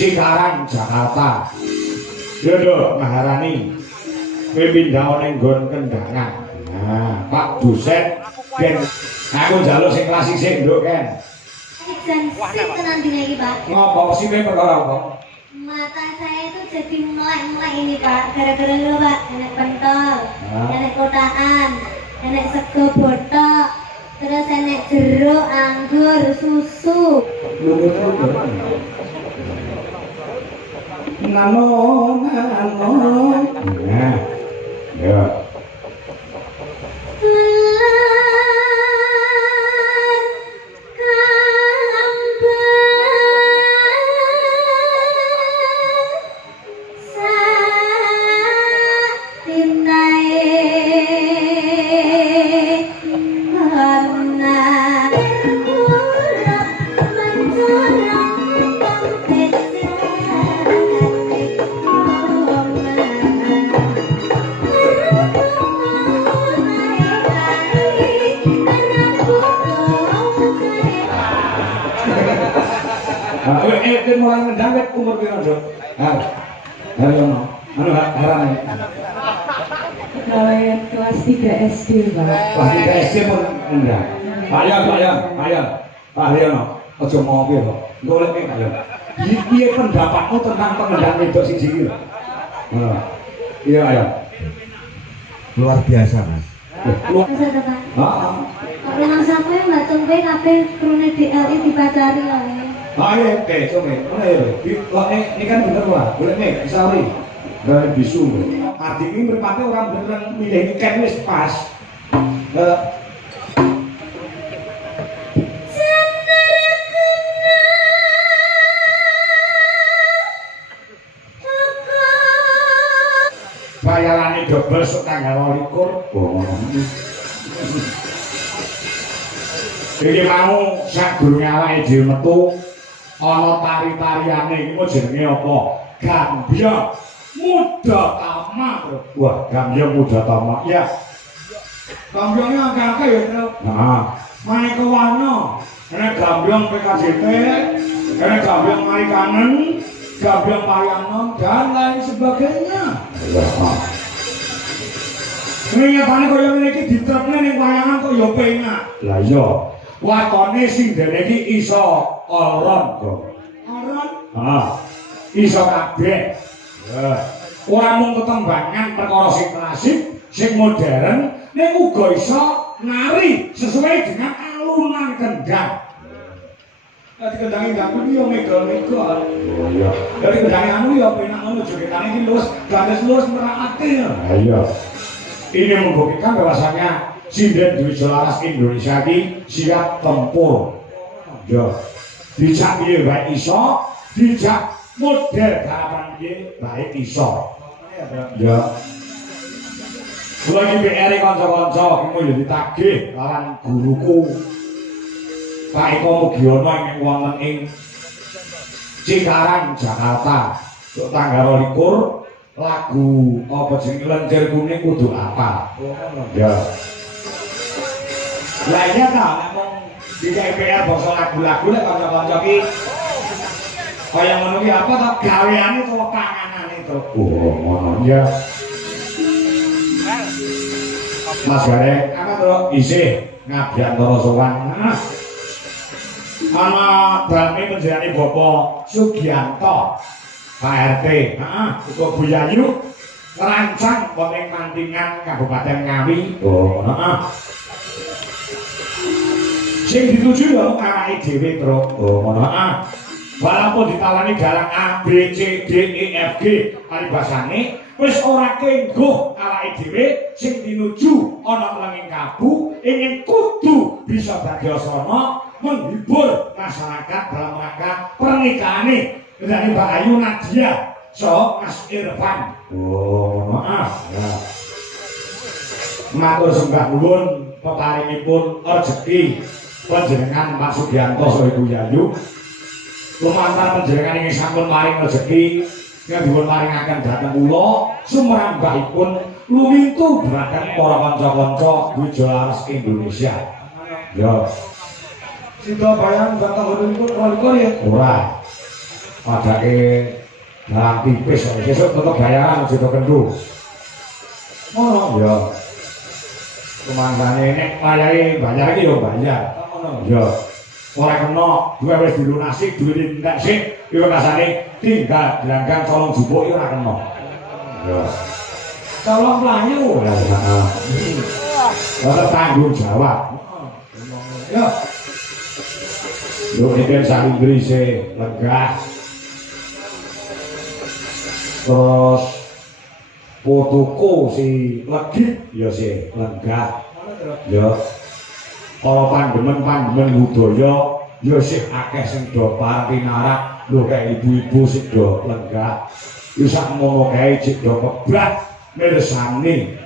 Cikarang Jakarta. Yo Maharani. Kowe pindah ning nggon Kendangan. Nah, Pak dosen ben aku njaluk sing klasik sik nduk kan. Sip tenan dina iki, Pak. Ngopo sih perkara apa? Mata saya itu jadi melek-melek ini, Pak. Gara-gara lu, Pak. Enek pentol, enek kotaan, enek sego botok, terus enek jeruk, anggur, susu. Nano. Nah, ya. Mulai mendawet umur piro, Dok? Anu heran. Pegawai kelas 3 SD, Pak. Kelas 3 SD pun enggak. Ayo. Pak Haryono, aja ngopi kok. Golek nek ayo. Piye pendapatmu tentang pengendang wedok siji iki? Iya, ayo. Luar biasa, Mas. Luar. Masa ta, Pak? Heeh. Kok memang sampe Mbak Tumpe kabeh krune DLI dipacari lho. Ayo, some. Ini kan bener lah. Boleh nih, sorry. Dari bisu. Arti ini berpatih orang beneran milih ikan wis pas. Bayarannya double setanggal 22. Iki mau sak durunge awake dhewe metu ana tari-tariane iki mau jenenge apa? Gambyong Mudatama. Wah, Gambyong Mudatama. Ya. Gambyongnya akeh-akeh ya, Tru. Nah, Maneka Warna. Ana Gambyong PKJT, ana Gambyong Mari Kangen, Gambyong Parianom dan lain sebagainya. Nyatane kaya ngene iki ditrepne ning wayangan kok ya penak. Lah iya. Watone sing dene iki iso oron, Bro. Oron? Heeh. Iso kabeh. Ora mung ketembangan perkara sing klasik, sing modern, ning uga iso nari sesuai dengan alunan kendang. Dadi kendange ganggu yo mega-mega. Oh iya. Dadi kendange anu yo penak ngono jogetane iki luwes, gandes merakake. Ha iya. Ini membuktikan bahwasanya Sinden Dwi Jolaras Indonesia ini siap tempur. Ya, dijak piye baik iso, dijak model garapan piye baik iso. Ya. Kula iki PR kanca-kanca iki yo ditagih lawan guruku. Pak Eko Mugiono ing wonten ing Cikarang Jakarta. Tuk tanggal 22 lagu apa jenenge Lenjer Kuning kudu apa? Ya. Lah iya ta, ngomong di KPR basa lagu-lagu lek kanca-kanca iki kaya ngono ki apa ta gaweane to panganane to. Oh, ngono ya. Mas Gareng, apa to isih Ngabyantara sowan. Ana drame penjenengane Bapak Sugianto. Pak RT, uga Bu Yayu ngerancang wonten Mantingan Kabupaten Ngawi. Oh, sing dituju ya awake dhewe, Bro. Oh, ngono. Walaupun ditalani dalang A, B, C, D, E, F, G, paribasane wis ora kengguh awake dhewe sing dinuju ana lenging kabu ingin kudu bisa dadi asrama menghibur masyarakat dalam rangka pernikahan dari Mbak Ayu Nadia so Mas Irfan. Oh, maaf ya. Matur sembah nuwun peparingipun rejeki panjenengan Pak Sugianto saha Ibu Yayu. Lumantar panjenengan ingkang sampun maring rejeki ingkang dipun maringaken dhateng kula sumrambahipun lumintu dhateng para kanca-kanca Dwi Jolaras Indonesia. Ya. Sida bayang bakal nipun kali ya. Ora. padake dalam tipis sesuk tetep bayaran aja kendu. Ngono ya. Kemangsane nek wayahe bayar iki yo bayar. Ngono ya. Ora kena duwe wis dilunasi duwe tindak sik iku kasane tinggal dilanggang colong jupuk yo ora kena. Ya. Colong mlayu ya heeh. Ora tanggung jawab. Ya. Yo iki saling grise legah. Terus fotoku si legit ya si legah. Ya. Kalau pandemen budaya ya sih akeh sing do parinarak lho kayak ibu-ibu sing do lenggah ya sak ngono kae cek do keblat mirsani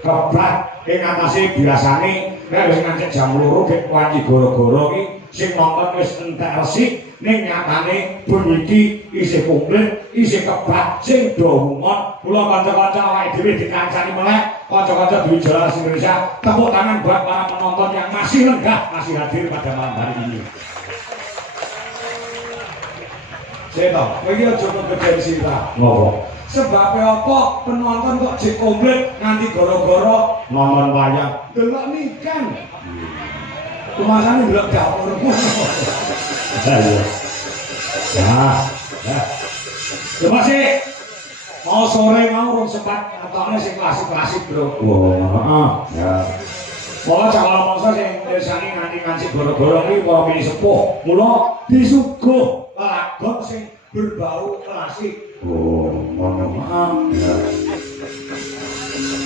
keblat ing atase biasane nek wis ngancik jam 2 gek wanci goro-goro iki sing nonton wis entek resik ning nyatane bengi iki isih komplit isih keblat sing do umon kula kanca-kanca awake dhewe dikancani meneh kanca-kanca duwe Jelas Indonesia tepuk tangan buat para penonton yang masih lenggah masih hadir pada malam hari ini. Saya kowe iki aja kegedensi ta. Ngopo? Sebab apa penonton kok jek komplit nganti gara-gara nonton wayang delok nikan. Kumasane delok dapurmu. Iya. Ya. Coba sih. Mau sore mau rong sempat atone sing klasik-klasik, Bro. Heeh. Ya. Pola calon mangsa sing mirsani nganti ngancik goro-goro iki para mini sepuh. Mula disuguh lagon sing berbau klasik. Ngono. Ya.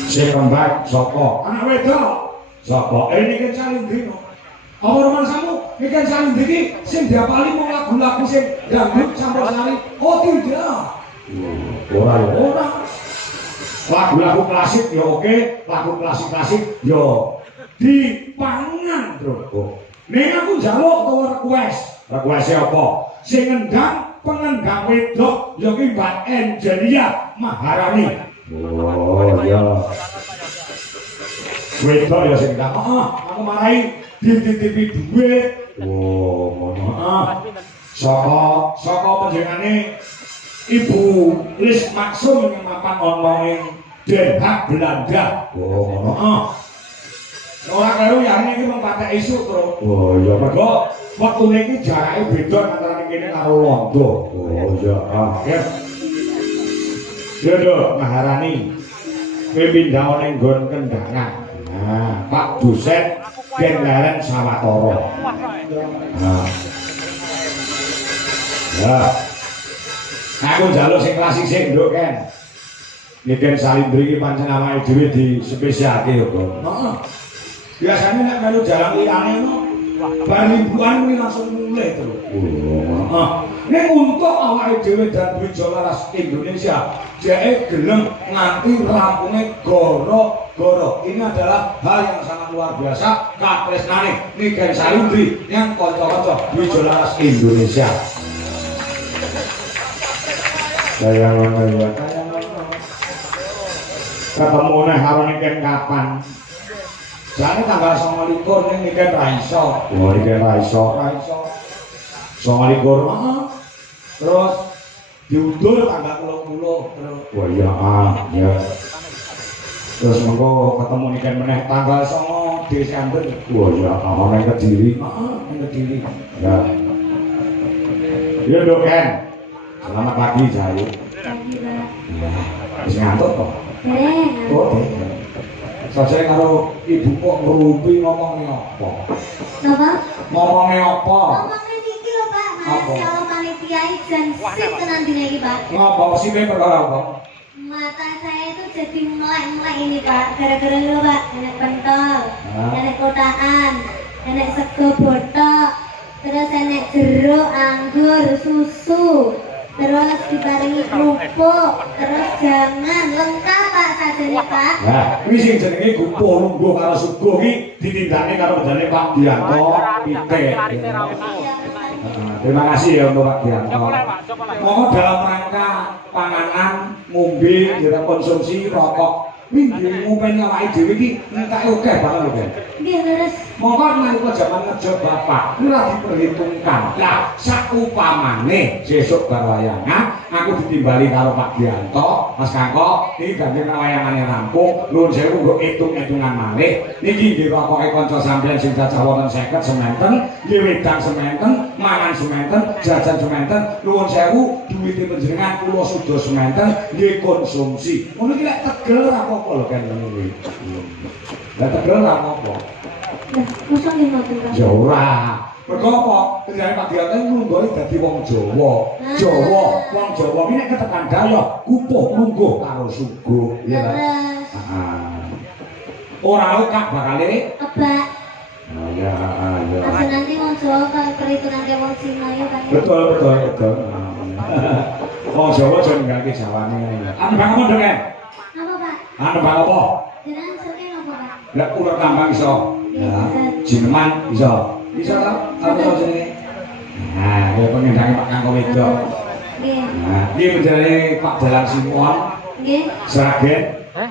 Sing kembang sapa? Anak wedok. Sapa? Ini kan Salindrino. Apa rumangsamu? Iki kan Salindri sing diapali mung lagu-lagu sing dangdut campursari. Oh tidak. Ora. Lagu-lagu klasik ya oke, lagu klasik-klasik ya dipangan, Bro. Ning aku njaluk utawa request apa? Sing ngendang pengendang wedok ya ki Mbak Angelia Maharani. Oh iya. Wedok ya sing ngendang. Aku marahi dititipi duit. Oh, ngono. Saka panjenengane Ibu Lis Maksum yang mapan online Den Haag Belanda. Oh, ngono. Ora karo yane iki mung patek isuk, Bro. Oh iya, mergo wektune iki jarake beda antara kene karo Londo. Oh iya. Ya. Yo, Maharani. Kowe pindah ning nggon kendangan. Nah, Pak dosen Den Leren Sawatara. Nah. Ya. Aku njaluk sing klasik sik nduk kan. Niken Salindri iki pancen awake dhewe dispesialke yo, Bro. Heeh. Biasane nek melu jalan liyane no bar mingguan kuwi langsung mulai terus. Heeh. Nek untuk awake dhewe dan Wijolaras Indonesia dhek gelem nganti rampunge goro-goro. Ini adalah hal yang sangat luar biasa katresnane Niken Salindri yang kanca-kanca Wijolaras Indonesia. Saya ngono. Ketemu nek karo Niken kapan? Jane tanggal 29 ning Niken ra iso. Oh, Niken ra iso. 29 heeh. Terus diundur tanggal 30 terus. Wah iya ya. Terus mengko ketemu Niken meneh tanggal 9 Desember. Wah iya ana ning Kediri. Heeh, ning Kediri. Ya. Ya Dok Ken. Selamat pagi, Jayu. Pagi, Pak. Ya, wis ngantuk kok. Oh, saya karo ibu kok ngerumpi ngomongnya apa? Napa? Ngomongnya apa? Ngomongnya iki lho, Pak. Mas kalau panitia izin sip tenan dina iki, Pak. Ngapa sih perkara apa? Mata saya itu jadi melek-melek ini, Pak. Gara-gara lho, Pak. Nenek pentol, nenek kotaan, nenek sego botok, terus nenek jeruk, anggur, susu. Terus diparingi kerupuk, terus jangan lengkap Pak sajane Pak. Nah, kuwi sing jenenge gupuh lungguh karo suguh iki ditindakne karo jenenge Pak Dianto Pite. Terima kasih ya untuk Pak Dianto. Mohon dalam rangka panganan, ngombe, konsumsi rokok Minggu ngomongin awake dhewe iki entek oke banget lho, Ben. Nggih, terus Monggo nalika jaman ngejo bapak, ora diperhitungkan. Lah, sakupamane sesuk bar wayangan, aku ditimbali karo Pak Gianto, Mas Kakok, iki ganti wayangane rampung, nuwun sewu nggo itung-itungan malih. Niki nggih pokoke kanca sampeyan sing cacah wonten 50 sementen, nggih wedang sementen, mangan sementen, jajan sementen, nuwun sewu duwite panjenengan kula suda sementen, nggih konsumsi. Ngono iki lek tegel ora apa-apa lho kan ngono kuwi. Lah tegel ora apa-apa. lah kosong nggih ngoten Pak. Ya ora. Mergo apa? Kendane Pak Gianto nglunggoni dadi wong Jawa. Jawa, wong Jawa iki nek ketekan dayoh, kupuh lungguh karo suguh, iya ta? Terus Heeh. Ora okak bakale. kebak. Ya, ya. Aja nanti wong Jawa kalau perhitungan kayak wong Cina ya kan. Betul, betul, betul. Wong Jawa aja ninggalke Jawane ngene. Anu bang apa, Dok? Apa Pak? Anu bang apa? Jenengan sering apa Pak? Lah ular kambang iso. Ya, jineman iso. Iso ta? Apa to jenenge? Nah, ya pengendane Pak Kangko Wedok. Nggih. Nah, iki menjane Pak Dalang Simon, Nggih. Sragen.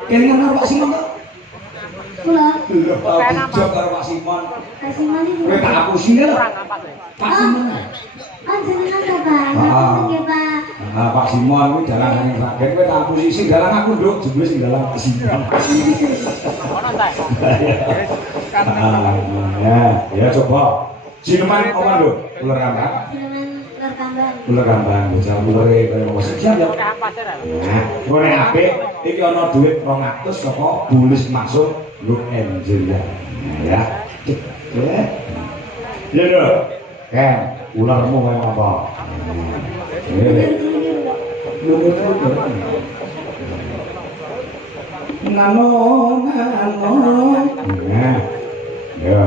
Kelingan karo Pak Simon to? Kula Lho, Pak Dijo karo Pak Simon. kasih mali. Kowe tak apusi lho. Pak Simon. Oh, jenengan ta Pak? Ah. Nggih Pak. Nah, Pak Simon kuwi dalang ning Sragen, kowe tak apusi sing dalang aku, Nduk, jebule sing dalang Pak Simon. Ya coba. Jineman apa, Nduk? Ular kambang. Jenengan ular kambang. Ular kambang, bocah ulure kaya ngono. Siap ya. Nah, ngene apik, iki ana dhuwit 200 saka bulis masuk Look Angel ya. Ya. Ya, Nduk. Ken, ularmu kaya apa? Nano, nano. Nah, ya.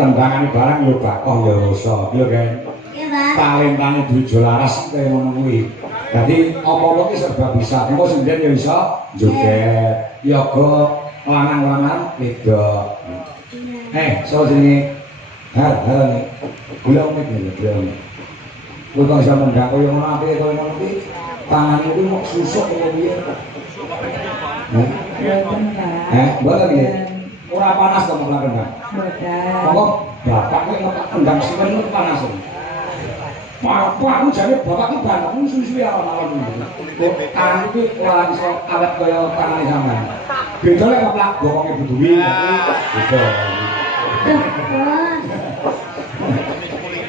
Tembangane barang yo bakoh yo rasa, yo kan. Iya, Pak. Talentane Dwijo Laras kaya ngono kuwi. Dadi apa-apa ki serba bisa. Engko sendiri yo iso joget, yoga, lanang-lanang wedok. So jenenge hal gula mek gula. Kowe kok iso mendhak koyo ngono apike koyo ngono kuwi. Tangan itu mau susuk kaya piye? Boten Pak. Mboten nggih. ora panas to mlebu kendang. Boten. Monggo bapak nek ngepak kendang simen itu panas. Bapak aku jane bapak ki bangun suwi-suwi alon-alon. Kok tangan iki ora iso awet kaya tangane sampean. Beda lek ngeplak bokonge buduwi beda.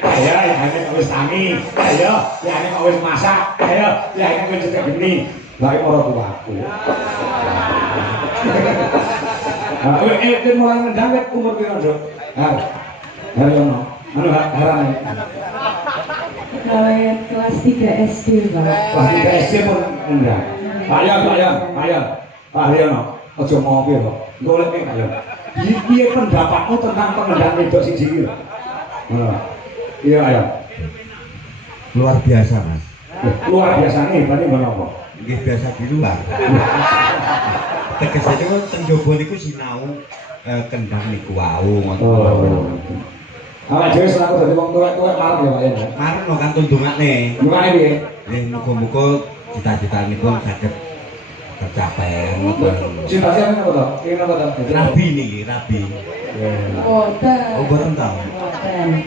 Ayo, ya ini wis tani. Ayo, ya ini wis masak. Ayo, ya ini wis cetek geni. Lah iki ora tuaku. Mulai ngendang wit umur piro, Nduk? Hari ono. Anu haran. Kalau kelas 3 SD, Pak. Kelas 3 SD pun ngendang. Ayo. Ayo ono. Aja ngopi kok. Golek ayo. Piye pendapatmu tentang pengendang wedok siji iki? Iya, ayo. Luar biasa, Mas. Luar biasa nih, berarti ngono apa? Nggih biasa di luar. Tegesane kok teng jaba niku sinau kendang niku wau ngoten. Awak dhewe selaku dadi wong tuwek-tuwek marep ya, Pak ya. Marep no kan tundungane. Gimana piye? Nggih muga-muga cita-citanipun saged tercapai ngoten. Cita-citane apa to? Ingin apa to? Rabi niki, rabi. Boten. Oh, boten ta. Boten.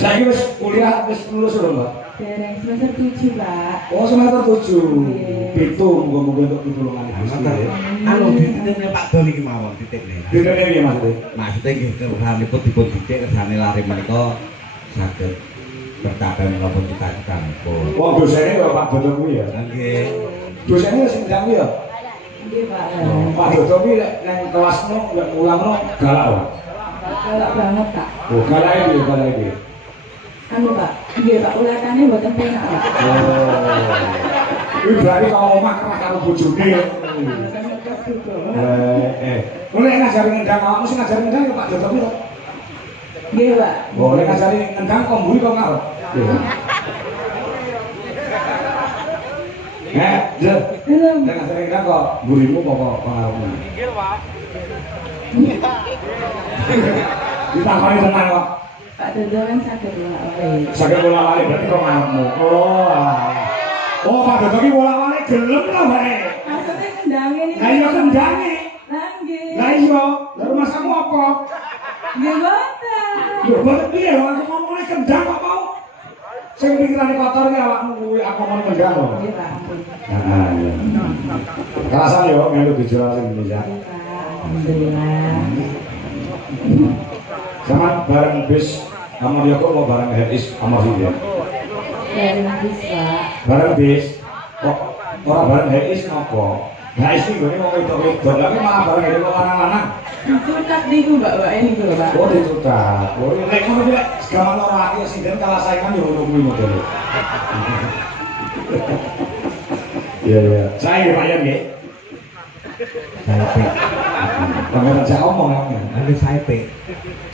Saiki wis kuliah wis lulus lho, Mbak. Dereng semester 7, Pak. Oh, semester 7. Pitu muga-muga untuk pitulungan Gusti. Anu dititipne Pak Don iki mawon titipne. Ditene piye maksudnya? Maksudnya nggih kersane dipun didik kersane lari menika saged tercapai menapa cita-citanipun. Wong dosene karo Pak Dodo kuwi ya. Nggih. Dosene wis ndang ya. Nggih, Pak. Pak Dodo kuwi lek nang kelasmu lek mulangno galak wae. Galak banget, Pak. Oh, galake piye? Anu, Pak. Nggih, Pak, ulatane mboten penak, Pak. Oh. Kuwi berarti kau omah kerah karo bojone. Mboten ngertos juga. Mulai ngajari ngendang, kamu sih ngajari ngendang ya Pak Dodo piro? Nggih, Pak. Boleh ngajari ngendang kok mburi kok ngarep. Je. Halo. Nek ngajari ngendang kok mburimu kok ngarepmu. Ditakoni tenang kok. Pak Dodo kan saged bolak-balik. Saged bola-balik berarti kok ngarepmu. Oh. Oh, Pak Dodo ki bola-balik gelem lho, Pak. Maksudnya kendangnya nih. Lah iya kendange. Nggih. Lah iya, lah rumah kamu apa? Nggih, boten. Yo boten piye lho aku ngomongnya kendang kok mau. Sing pikirane kotor ki awakmu kuwi aku ngomong kendang lho. Nggih, Pak. Ampun. Nah, iya. Kerasan yo melu dijual sing Indonesia. Nggih, Pak. Alhamdulillah. Sama bareng bis Amor Yoko mau bareng Heris Amor ya. Dari bis, Pak. Bareng bis. Kok ora bareng Heris nopo? Heris iki gone wong wedok-wedok, lha malah bareng Heris wong lanang-lanang. Dicutat niku, Mbak, ini lho, Pak. Oh, dicutat. Oh, lek ngono iki lek segaman ora laki sinden kalah saingan yo ngono kuwi model. Iya. Saya Pak Yan nggih. Saya pe. Sampeyan aja omong ya. Anu saya pe.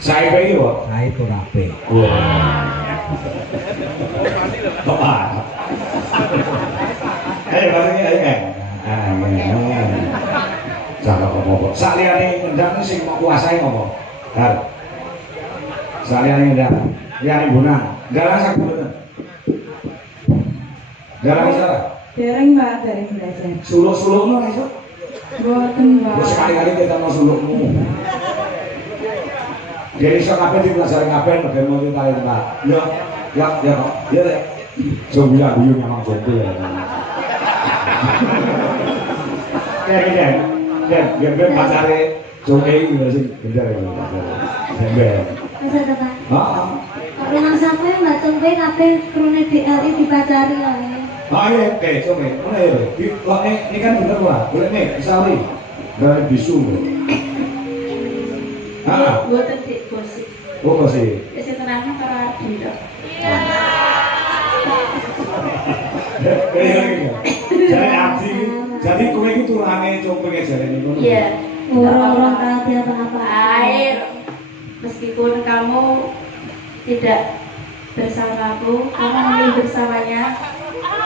Saya iki kok. Saya itu rapi. Bapak. Ayo bareng ayo kan. Jangan apa-apa. Saliyane ngendang sing mau kuasai apa? Har. Saliyane ngendang. Ya Ibuna. Dalang sak mboten. Dalang salah. Dereng, Pak, dereng belajar. Suluk-sulukno iso. Boten, Pak. Terus sekali-kali kita mau sulukmu. Jadi iso kabeh dipelajari kabeh bagaimana mau kita Pak. Ya. Ya. Coba ya guyu memang coba ya. Ya, pacare coba iki lho sing bener ya. Bener. Masa Pak. Heeh. Rumah sampe Mbak Tumpe kabeh krune DLI dipacari lho. Iya, coba. Mana ya? Ini kan bener Pak. Boleh nih, Sauri. Dari bisu. Boten dik gosip. Oh, masih. Wis terangno karo Adi to. Jadi abdi, jadi kowe iki turange compenge jarene ngono. Iya. Orang-orang kali apa-apa. Air. Meskipun kamu tidak bersamaku, kamu memilih bersamanya.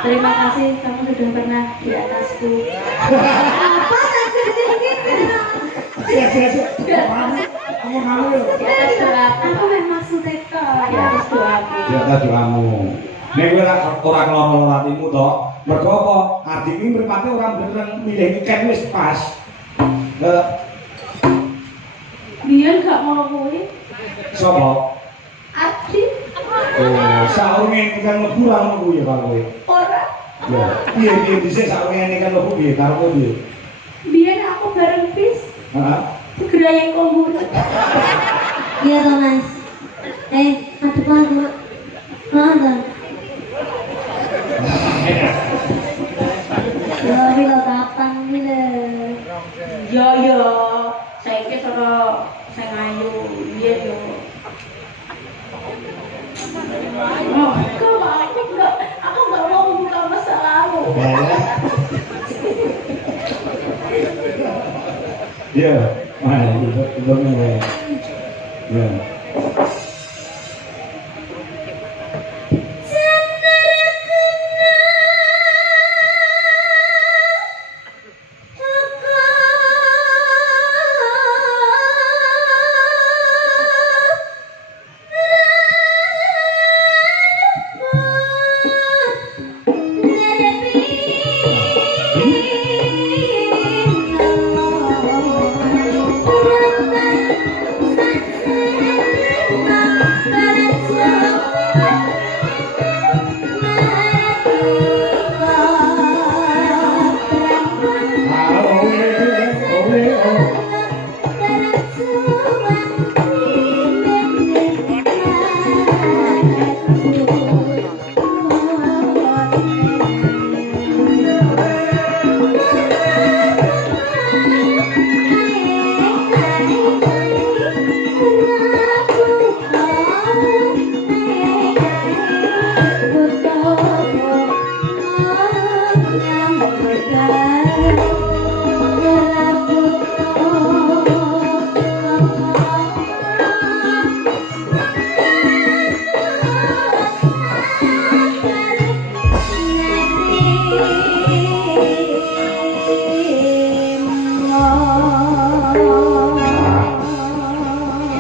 Terima kasih kamu sudah pernah di atasku. Apa maksudnya gitu? Iya. Kamu ya. Di atas doaku. Aku memang maksudnya kok. Di atas doaku. Di atas doamu. Nek kowe ora keloro atimu to, mergo apa? Adi iki mripate ora bener milih ikan wis pas. Biyen gak ngono kuwi. Sapa? Adi Oh, saurunge kan mlebu ra ngono kuwi ya karo kowe. ora. Ya, piye dhisik saurunge kan mlebu piye karo kowe piye? Biyen aku bareng bis Heeh. gerayang komputer. Iya toh mas. Aduh. Mana? Ya, bila kapan bila? Yo, saiki saka sing ayu biyen yo. Oh, aku nggak mau membuka masalahmu. Ya, mana itu ya. Ya.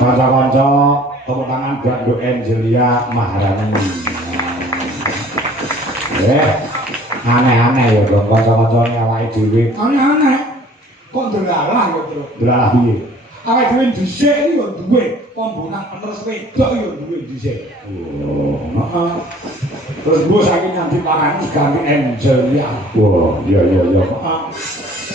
Kanca-kanca tepuk tangan buat Bu Angelia Maharani. Aneh-aneh ya dong kanca-kancane awake dhewe. Aneh-aneh. Kok ndelalah ya, Bro? Ndelalah piye? Awake dhewe dhisik iki ya duwe pembonan penerus wedok ya duwe dhisik. Oh, heeh. Terus Bu saiki nyambi parani ganti Angelia. Wah, iya. Heeh.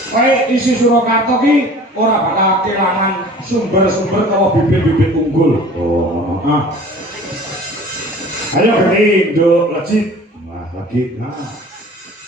Kowe isi Surakarta ki ora bakal kelangan sumber-sumber utawa bibit-bibit unggul. Oh, heeh. Ayo gede, nduk, lecit. Wah, lagi. Nah.